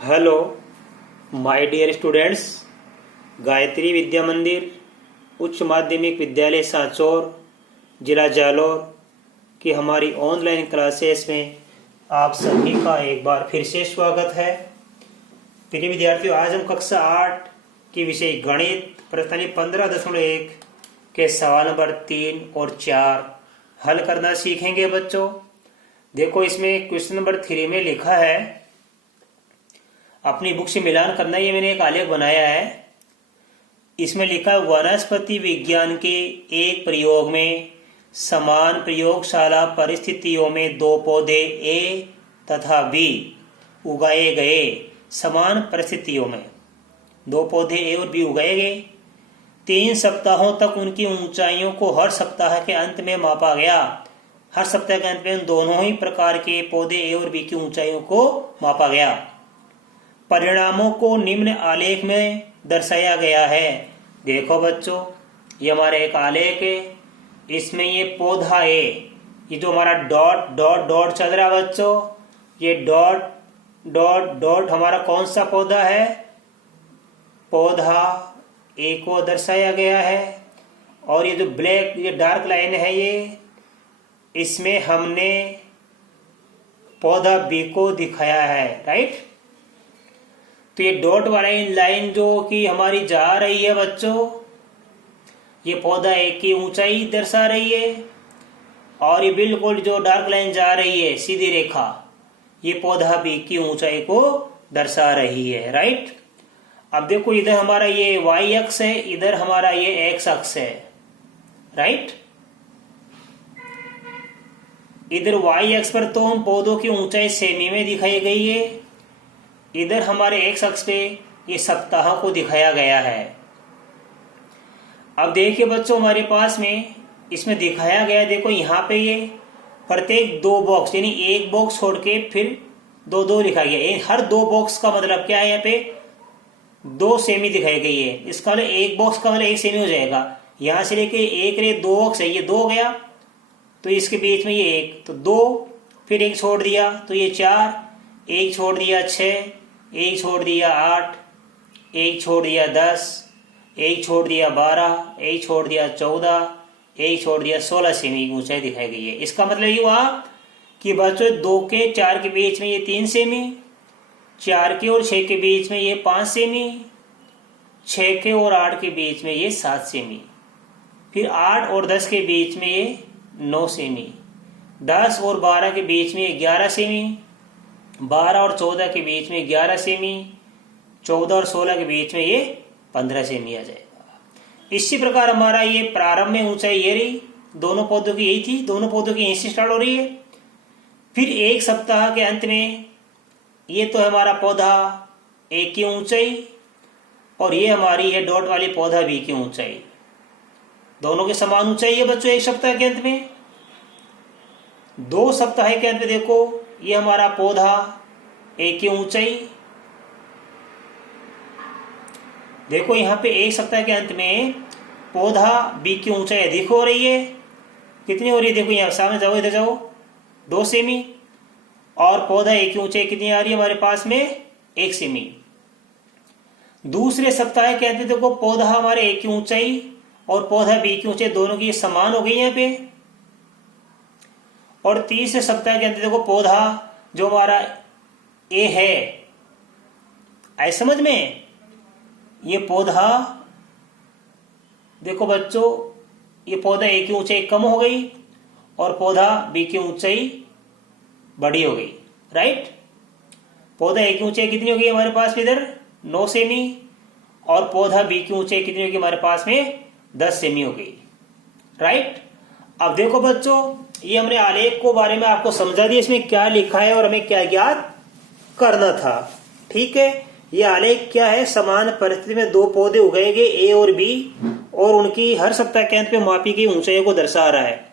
Hello my dear students. Gayatri Vidya Mandir उच्च माध्यमिक विद्यालय सांचौर जिला जालौर की हमारी ऑनलाइन क्लासेस में आप सभी का एक बार फिर से स्वागत है। प्रिय विद्यार्थियों, आज हम कक्षा 8 की विषय गणित प्रश्नावली 15.1 के सवाल नंबर 3 और 4 हल करना सीखेंगे। बच्चों देखो, इसमें क्वेश्चन नंबर 3 में लिखा है, अपनी बुक से मिलान करना। ये मैंने एक आलेख बनाया है, इसमें लिखा है वनस्पति विज्ञान के एक प्रयोग में समान प्रयोगशाला परिस्थितियों में दो पौधे ए तथा बी उगाए गए। समान परिस्थितियों में दो पौधे ए और बी उगाए गए। 3 सप्ताहों तक उनकी ऊंचाइयों को हर सप्ताह के अंत में मापा गया। हर सप्ताह के अंत में उन दोनों ही प्रकार के पौधे ए और बी की ऊंचाइयों को मापा गया। परिणामों को निम्न आलेख में दर्शाया गया है। देखो बच्चों, ये हमारा एक आलेख है, इसमें ये पौधा ए, ये जो हमारा डॉट डॉट डॉट चल रहा है बच्चों, ये डॉट डॉट डॉट हमारा कौन सा पौधा है? पौधा ए को दर्शाया गया है। और ये जो ब्लैक ये डार्क लाइन है, ये इसमें हमने पौधा बी को दिखाया है, राइट। तो ये डॉट वाली लाइन जो कि हमारी जा रही है बच्चों, ये पौधा ए की ऊंचाई दर्शा रही है। और ये बिल्कुल जो डार्क लाइन जा रही है सीधी रेखा, ये पौधा बी की ऊंचाई को दर्शा रही है, राइट। अब देखो, इधर हमारा ये वाई अक्ष है, इधर हमारा ये एक्स अक्ष है, राइट। इधर वाई अक्ष पर तो हम पौधों की ऊंचाई सेमी में दिखाई गई है, इधर हमारे एक्स अक्ष पे ये सप्ताह को दिखाया गया है। अब देखिए बच्चों, हमारे पास में इसमें दिखाया गया, देखो यहाँ पे ये प्रत्येक 2 बॉक्स यानी एक बॉक्स छोड़ के फिर 2-2 लिखा गया। हर 2 बॉक्स का मतलब क्या है? यहाँ पे 2 सेमी दिखाई गई है। इसका मतलब एक बॉक्स का मतलब 1 सेमी हो जाएगा। यहाँ से लेके एक रे 2 बॉक्स है, ये 2 हो गया, तो इसके बीच में ये 1, तो 2, फिर 1 छोड़ दिया तो ये 4, 1 छोड़ दिया 6, 1 छोड़ दिया 8, 1 छोड़ दिया 10, 1 छोड़ दिया 12, 1 छोड़ दिया 14, 1 छोड़ दिया 16 सेमी की ऊंचाई दिखाई गई है। इसका मतलब ये हुआ कि बच्चों 2 के 4 के बीच में ये 3 सेमी, 4 के और 6 के बीच में ये 5 सेमी, 6 के और 8 के बीच में ये 7 सेमी, फिर 8 और 10 के बीच में ये 9 सेमी, 10 और 12 के बीच में ये 11 सेमी, 12 और 14 के बीच में 11 सेमी, 14 और 16 के बीच में ये 15 सेमी आ जाएगा। इसी प्रकार हमारा ये प्रारंभ में ऊंचाई ये रही, दोनों पौधों की यही थी, दोनों पौधों की यहीं से स्टार्ट हो रही है। फिर एक सप्ताह के अंत में ये तो हमारा पौधा ए की ऊंचाई और ये हमारी है डॉट वाली पौधा बी की ऊंचाई, दोनों के समान ऊंचाई है बच्चों। एक सप्ताह के अंत में 2 सप्ताह के अंत में देखो, ये हमारा पौधा ए की ऊंचाई, देखो यहाँ पे एक सप्ताह के अंत में पौधा बी की ऊंचाई अधिक हो रही है। कितनी हो रही है? देखो यहाँ सामने जाओ, इधर जाओ, 2 सेमी, और पौधा ए की ऊंचाई कितनी आ रही है हमारे पास में? 1 सेमी। दूसरे सप्ताह के अंत में देखो, पौधा हमारे ए की ऊंचाई और पौधा बी की ऊंचाई दोनों की समान हो गई यहाँ पे। और तीसरे सप्ताह के अंदर देखो, पौधा जो हमारा ए है, ऐ समझ में, ये पौधा देखो बच्चों, ये पौधा ए की ऊंचाई कम हो गई और पौधा बी की ऊंचाई बड़ी हो गई, राइट। पौधा ए की ऊंचाई कितनी हो गई हमारे पास में इधर? 9 सेमी, और पौधा बी की ऊंचाई कितनी होगी हमारे पास में? 10 सेमी हो गई, राइट। अब देखो बच्चों, ये हमने आलेख को बारे में आपको समझा दिया, इसमें क्या लिखा है और हमें क्या ज्ञात करना था, ठीक है। ये आलेख क्या है? समान परिस्थिति में 2 पौधे उगाए गए ए और बी, और उनकी हर सप्ताह के अंत में मापी गई ऊंचाई को दर्शा रहा है।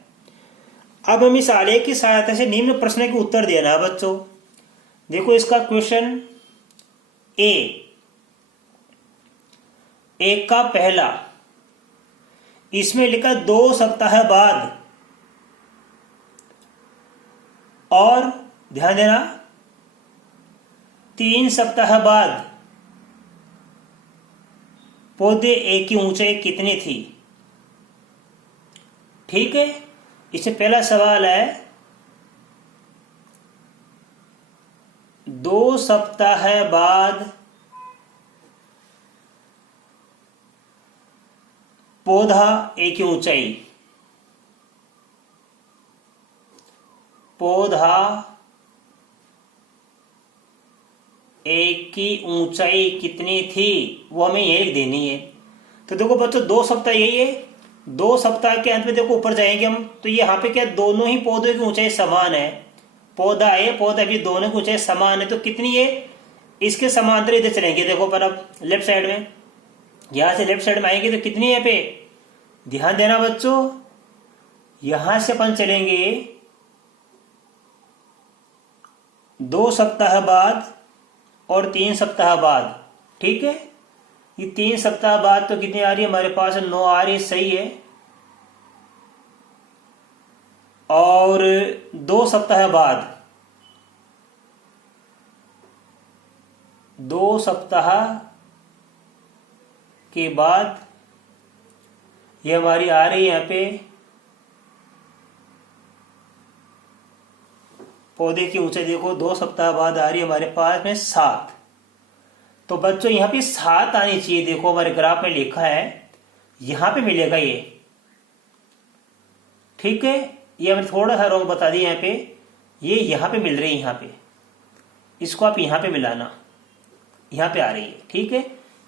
अब हम इस आलेख की सहायता से निम्न प्रश्न के उत्तर देना है बच्चों। देखो, इसका क्वेश्चन ए, एक का पहला, इसमें लिखा 2 सप्ताह बाद, और ध्यान देना 3 सप्ताह बाद पौधे एक की ऊंचाई कितनी थी। ठीक है, इससे पहला सवाल है 2 सप्ताह बाद पौधा एक की ऊंचाई, पौधा एक की ऊंचाई कितनी थी वो हमें यही लिख देनी है। तो देखो बच्चों 2 सप्ताह यही है, 2 सप्ताह के अंत में देखो ऊपर जाएंगे हम, तो यहाँ पे क्या दोनों ही पौधों की ऊंचाई समान है। पौधा है, पौधा भी दोनों की ऊंचाई समान है, तो कितनी है इसके समांतर इधर चलेंगे। देखो पर अब लेफ्ट साइड में, यहां से लेफ्ट साइड में आएंगे तो कितनी है पे ध्यान देना बच्चों, यहां से अपन चलेंगे 2 सप्ताह बाद और 3 सप्ताह बाद। ठीक है, ये 3 सप्ताह बाद तो कितनी आ रही है हमारे पास 9 आ रही है, सही है। और 2 सप्ताह बाद, 2 सप्ताह के बाद ये हमारी आ रही है यहाँ पे पौधे की ऊंचाई, देखो 2 सप्ताह बाद आ रही है हमारे पास में 7। तो बच्चों यहाँ पे 7 आनी चाहिए। देखो हमारे ग्राफ में लिखा है, यहां पे मिलेगा ये। ठीक है, ये हमने थोड़ा सा रॉन्ग बता दिया यहाँ पे, ये यहां पे मिल रही है, यहाँ पे इसको आप यहां पे मिलाना, यहां पे आ रही है। ठीक है,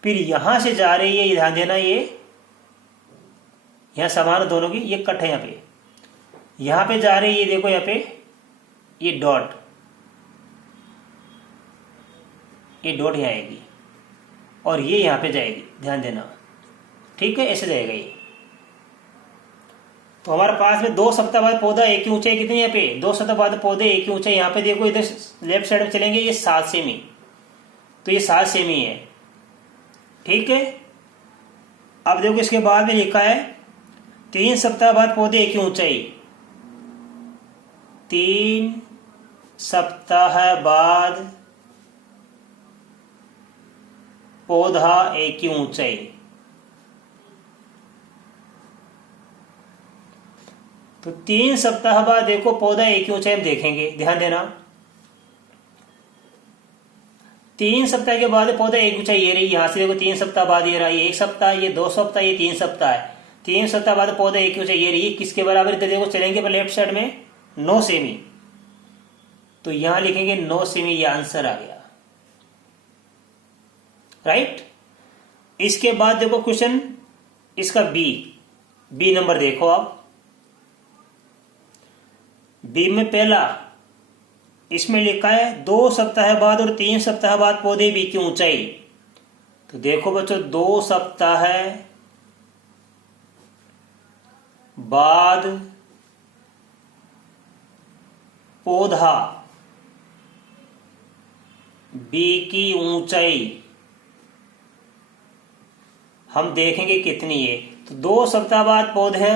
फिर यहां से जा रही है, ये ध्यान देना, ये यहां समान दोनों की, ये कट है, यहां पे जा रही है, देखो यहाँ पे ये डॉट, ये डॉट यहाँ आएगी और ये यहां पे जाएगी, ध्यान देना। ठीक है, ऐसे जाएगा ये। तो हमारे पास में 2 सप्ताह बाद पौधा एक की ऊंचाई कितनी है पे 2 सप्ताह बाद पौधे एक की ऊंचाई, यहाँ पे देखो इधर लेफ्ट साइड में चलेंगे, ये 7 सेमी, तो ये 7 सेमी है। ठीक है, अब देखो इसके बाद में लिखा है 3 सप्ताह बाद पौधे एक की ऊंचाई, 3 सप्ताह बाद पौधा एक की ऊंचाई। तो 3 सप्ताह बाद देखो पौधा एक की ऊंचाई हम देखेंगे, ध्यान देना। 3 सप्ताह के बाद पौधा एक ऊंचाई ये रही, यहां से देखो 3 सप्ताह बाद ये रहा, ये 1 सप्ताह, ये 2 सप्ताह, ये 3 सप्ताह है। 3 सप्ताह बाद पौधा एक की ऊंचाई ये रही, किसके बराबर इधर देखो चलेंगे पर लेफ्ट साइड में 9 सेमी, तो यहां लिखेंगे 9 सेमी, ये आंसर आ गया। राइट। इसके बाद देखो क्वेश्चन इसका बी नंबर देखो आप, बी में पहला इसमें लिखा है 2 सप्ताह बाद और 3 सप्ताह बाद पौधे बी की ऊंचाई। तो देखो बच्चों 2 सप्ताह बाद पौधा बी की ऊंचाई हम देखेंगे कितनी है। तो 2 सप्ताह बाद पौधे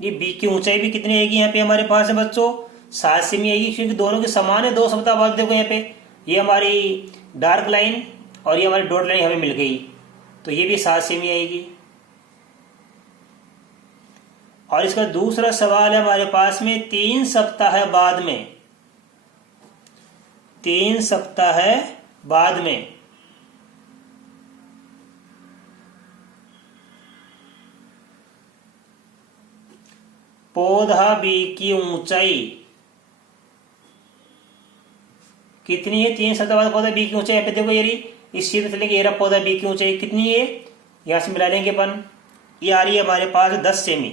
ये बी की ऊंचाई भी कितनी आएगी यहाँ पे हमारे पास है बच्चों 7 सेमी आएगी, क्योंकि दोनों के समान है। 2 सप्ताह बाद देखो यहाँ पे ये हमारी डार्क लाइन और ये हमारी डॉट लाइन हमें मिल गई, तो ये भी 7 सेमी आएगी। और इसका दूसरा सवाल है हमारे पास में 3 सप्ताह बाद में, 3 सप्ताह बाद में पौधा बी की ऊंचाई कितनी है। 3 सप्ताह बाद पौधा बी की ऊंचाई पे देखो ये इस चीज में चलेंगे, ये पौधा बी की ऊंचाई कितनी है, यहां से मिला लेंगे अपन, ये आ रही है हमारे पास 10 सेमी,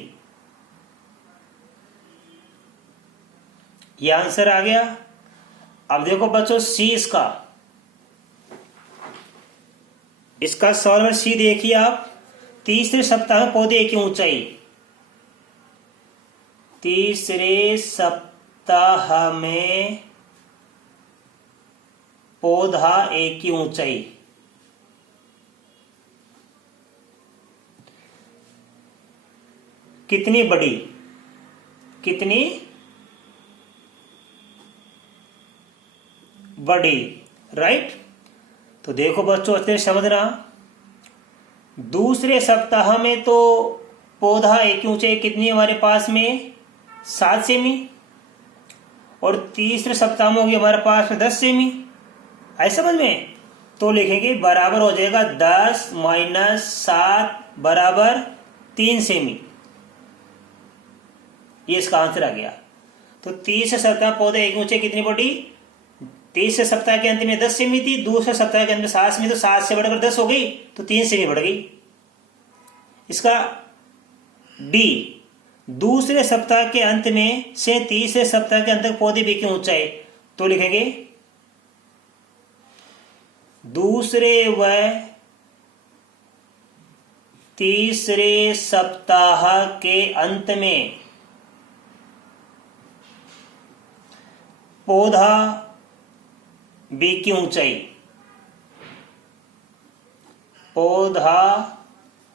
ये आंसर आ गया। अब देखो बच्चों सी इसका सॉल्वर सी देखिए आप, तीसरे सप्ताह में पौधे की ऊंचाई, तीसरे सप्ताह में पौधा एक की ऊंचाई कितनी बड़ी, कितनी बड़ी, राइट। तो देखो बच्चों अच्छे से समझना, दूसरे सप्ताह में तो पौधा एक ऊंचाई कितनी है हमारे पास में 7 सेमी, और तीसरे सप्ताह में होगी हमारे पास में 10 सेमी। ऐसा समझ में? तो लिखेंगे बराबर हो जाएगा 10 माइनस 7 बराबर 3 सेमी। ये इसका आंसर आ गया। तो तीसरे सप्ताह पौधा एक ऊंचाई कितनी बढ़ी? तीसरे सप्ताह के अंत में 10 सेमी थी, दूसरे सप्ताह के अंत में 7 सेमी, तो 7 से बढ़कर 10 हो गई, तो 3 सेमी बढ़ गई। इसका डी, दूसरे सप्ताह के अंत में से तीसरे सप्ताह के अंत तक पौधे भी की ऊंचाई, तो लिखेंगे दूसरे व तीसरे सप्ताह के अंत में पौधा बी की ऊंचाई, पौधा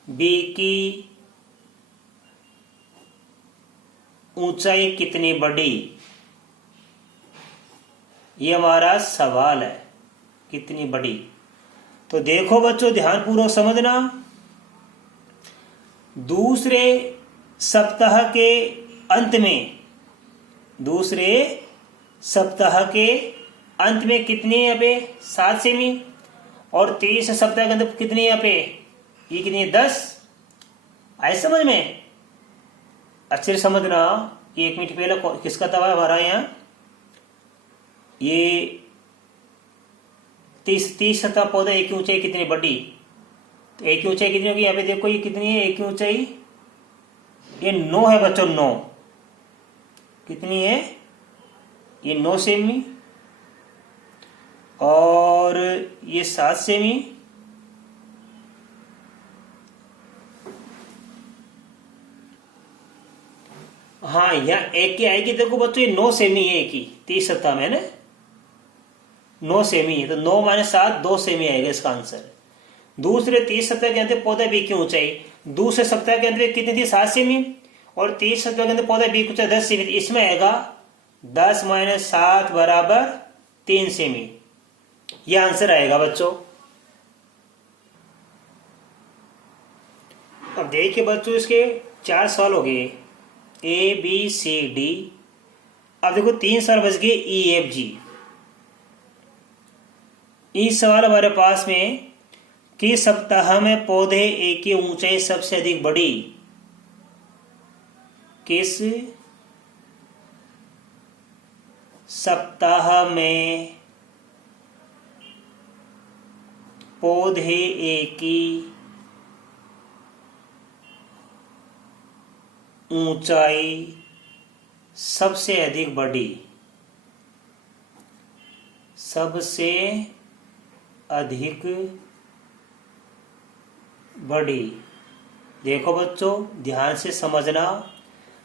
बी की ऊंचाई कितनी बढ़ी, ये हमारा सवाल है, कितनी बढ़ी। तो देखो बच्चों ध्यानपूर्वक समझना, दूसरे सप्ताह के अंत में, दूसरे सप्ताह के अंत में कितनी यहाँ पे 7 सेमी, और तीसरे सप्ताह के अंत कितनी यहाँ पे, ये कितनी 10। आए समझ में? अच्छे से समझना। 1 मिनट पहले किसका तवा हमारा यहाँ, ये 30 सप्ताह पौधा एक की ऊंचाई कितनी बढ़ी, तो एक की ऊंचाई कितनी होगी यहाँ पे देखो, ये कितनी है एक की ऊंचाई, ये 9 है बच्चों, 9 कितनी है, ये 9 सेमी, और ये 7 सेमी, हाँ यहाँ एक की आएगी देखो बच्चों, ये 9 सेमी है एक ही 30 सप्ताह में ना, 9 सेमी है, तो 9 माइनस 7 2 सेमी आएगा इसका आंसर। दूसरे 30 सप्ताह के अंदर पौधा बी की ऊंचाई, दूसरे सप्ताह के अंदर कितनी थी 7 सेमी, और 30 सप्ताह के अंदर पौधा बी की ऊंचाई 10 सेमी, इसमें आएगा 10 माइनस 7 बराबर 3 सेमी। यह आंसर आएगा बच्चों। अब देखिए बच्चों इसके 4 सवाल हो गए, ए बी सी डी। अब देखो 3 सवाल बच गए ई एफ जी। इस सवाल हमारे पास में किस सप्ताह में पौधे ए की ऊंचाई सबसे अधिक बढ़ी, किस सप्ताह में पौधे ए की ऊंचाई सबसे अधिक बढ़ी, सबसे अधिक बढ़ी। देखो बच्चों ध्यान से समझना,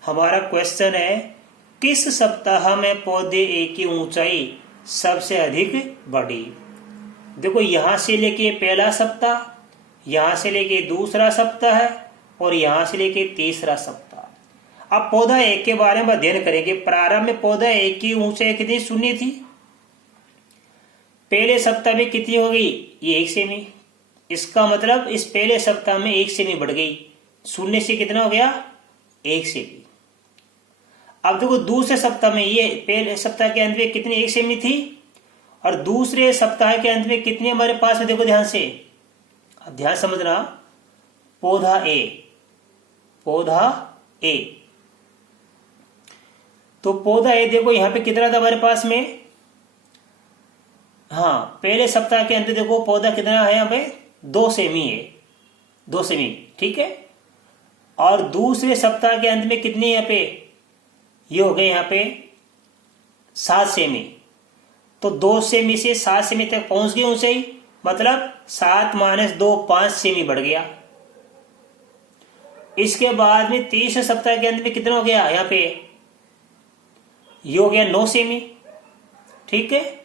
हमारा क्वेश्चन है किस सप्ताह में पौधे ए की ऊंचाई सबसे अधिक बढ़ी। देखो यहां से लेके पहला सप्ताह, यहां से लेके दूसरा सप्ताह है, और यहां से लेके तीसरा सप्ताह। अब पौधा एक के बारे में अध्ययन करेंगे। प्रारंभ में पौधा एक की ऊंचाई कितनी 0 थी, पहले सप्ताह में कितनी हो गई, ये 1 सेमी। इसका मतलब इस पहले सप्ताह में 1 सेमी बढ़ गई, 0 से कितना हो गया 1 सेमी। अब देखो दूसरे सप्ताह में, ये पहले सप्ताह के अंत में कितनी 1 सेमी थी, और दूसरे सप्ताह के अंत में कितनी हमारे पास में, देखो ध्यान से, अब ध्यान समझना, पौधा ए, पौधा ए, तो पौधा ए देखो यहां पे कितना था हमारे पास में, हाँ पहले सप्ताह के अंत देखो पौधा कितना है यहाँ पे 2 सेमी है, 2 सेमी, ठीक है। और दूसरे सप्ताह के अंत में कितनी यहाँ पे, ये हो गए यहाँ पे 7 सेमी। तो 2 सेमी से 7 सेमी तक पहुंच गई ऊंचाई, मतलब 7 माइनस 2 5 सेमी बढ़ गया। इसके बाद में तीसरे सप्ताह के अंत में कितना हो गया यहाँ पे, ये हो गया 9 सेमी, ठीक है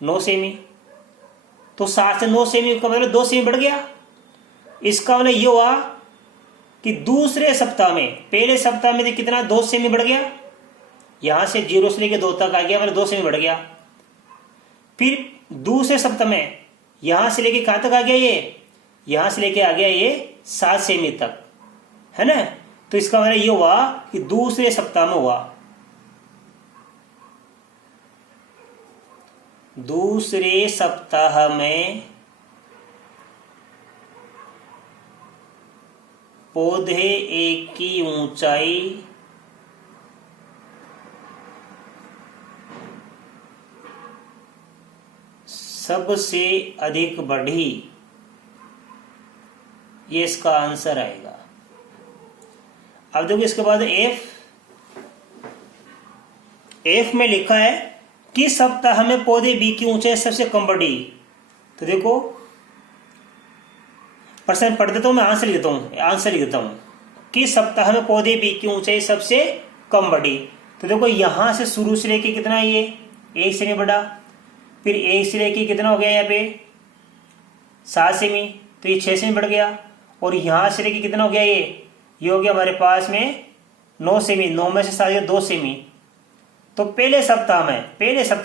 9 सेमी। तो 7 से 9 सेमी का मतलब 2 सेमी बढ़ गया। इसका मतलब ये हुआ कि दूसरे सप्ताह में, पहले सप्ताह में कितना 2 सेमी बढ़ गया, यहां से 0 से लेकर 2 तक आ गया, मतलब 2 सेमी बढ़ गया। फिर दूसरे सप्ताह में यहां से लेके कहां तक आ गया ये, यहां से लेके आ गया ये 7 सेमी तक, है ना। तो इसका मतलब ये हुआ कि दूसरे सप्ताह में हुआ, दूसरे सप्ताह में पौधे एक की ऊंचाई सबसे अधिक बढ़ी, ये इसका आंसर आएगा। अब देखो इसके बाद एफ में लिखा है किस सप्ताह में पौधे बी की ऊंचाई सबसे कम बढ़ी। तो देखो प्रश्न पढ़ देता हूं मैं, आंसर लिख देता हूं। किस सप्ताह में पौधे बी की ऊंचाई सबसे कम बढ़ी। तो देखो यहां से शुरू से लेके कितना है ये 1 सेमी बढ़ा, फिर 1 से लेके कितना हो गया यहाँ पे 7 सेमी, तो ये 6 सेमी बढ़ गया। और यहां से लेके कितना हो गया ये हो गया हमारे पास में 9 सेमी, 9 में से 7 2 सेमी। तो पहले सप्ताह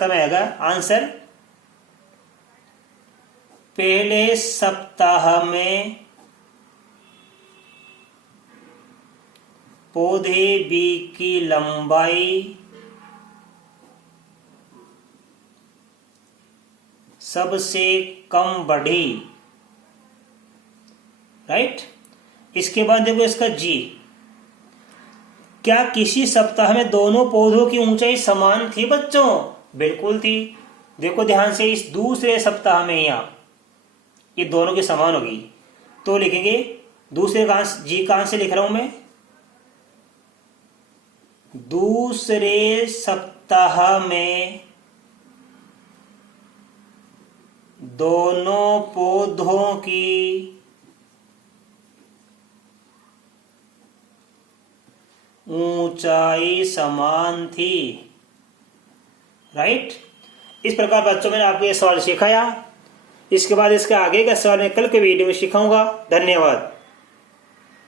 में आएगा आंसर, पहले सप्ताह में पौधे बी की लंबाई सबसे कम बढ़ी, राइट। इसके बाद देखो इसका जी, क्या किसी सप्ताह में दोनों पौधों की ऊंचाई समान थी बच्चों। बिल्कुल थी। देखो ध्यान से, इस दूसरे सप्ताह में ये दोनों की समान होगी। तो लिखेंगे दूसरे का जी कहां से लिख रहा हूं मैं, दूसरे सप्ताह में दोनों पौधों की ऊंचाई समान थी, राइट। इस प्रकार बच्चों मैंने आपको यह सवाल सिखाया। इसके बाद इसके आगे का सवाल मैं कल के वीडियो में सिखाऊंगा। धन्यवाद।